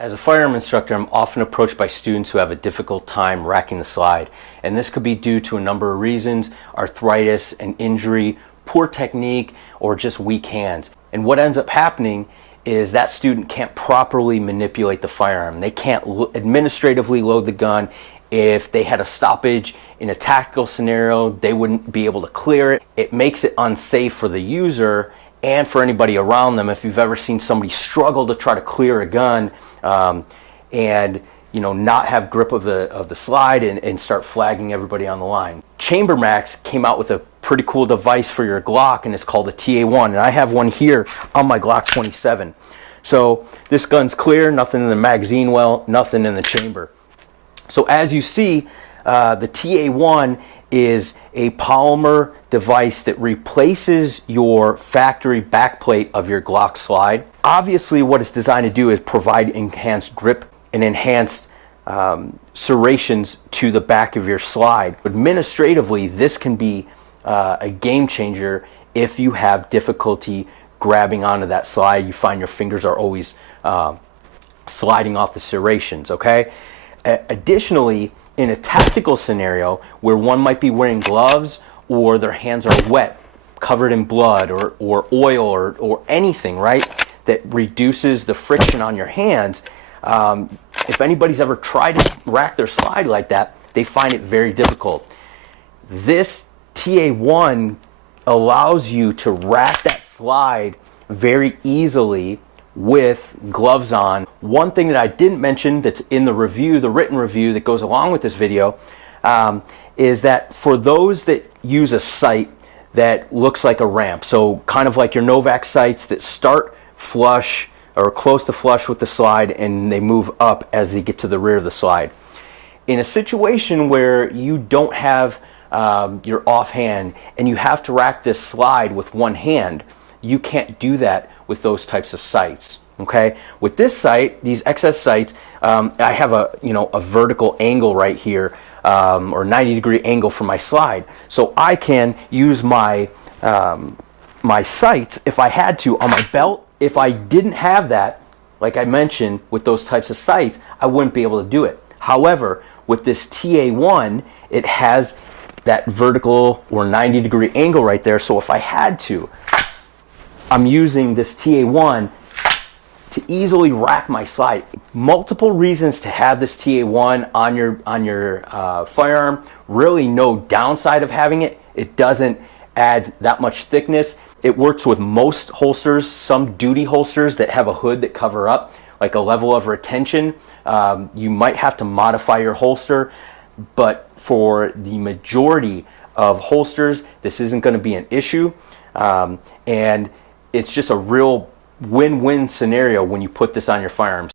As a firearm instructor, I'm often approached by students who have a difficult time racking the slide. And this could be due to a number of reasons: arthritis, an injury, poor technique, or just weak hands. And what ends up happening is that student can't properly manipulate the firearm. They can't administratively load the gun. If they had a stoppage in a tactical scenario, they wouldn't be able to clear it. It makes it unsafe for the user and for anybody around them. If you've ever seen somebody struggle to try to clear a gun and not have grip of the slide and start flagging everybody on the line. Chambermax came out with a pretty cool device for your Glock, and it's called the TA-1, and I have one here on my Glock 27. So this gun's clear, nothing in the magazine well, nothing in the chamber. So as you see, the TA-1 is a polymer device that replaces your factory backplate of your Glock slide. Obviously, what it's designed to do is provide enhanced grip and enhanced serrations to the back of your slide. Administratively, this can be a game changer if you have difficulty grabbing onto that slide. You find your fingers are always sliding off the serrations, okay? Additionally, in a tactical scenario where one might be wearing gloves or their hands are wet, covered in blood or oil or anything, right, that reduces the friction on your hands, if anybody's ever tried to rack their slide like that, they find it very difficult. This TA-1 allows you to rack that slide very easily with gloves on. One thing that I didn't mention that's in the review, the written review that goes along with this video, is that for those that use a sight that looks like a ramp, so kind of like your Novak sights that start flush or close to flush with the slide and they move up as they get to the rear of the slide. In a situation where you don't have your offhand and you have to rack this slide with one hand, you can't do that with those types of sights. Okay, with this sight, these XS sights, I have a vertical angle right here, or 90-degree angle for my slide, so I can use my my sights if I had to on my belt. If I didn't have that, like I mentioned, with those types of sights, I wouldn't be able to do it. However, with this TA-1, it has that vertical or 90-degree angle right there, so if I had to, I'm using this TA-1 to easily rack my slide. Multiple reasons to have this TA-1 on your firearm. Really no downside of having it. It doesn't add that much thickness. It works with most holsters. Some duty holsters that have a hood that cover up, like a level of retention, you might have to modify your holster, but for the majority of holsters, this isn't going to be an issue, and it's just a real win-win scenario when you put this on your firearms.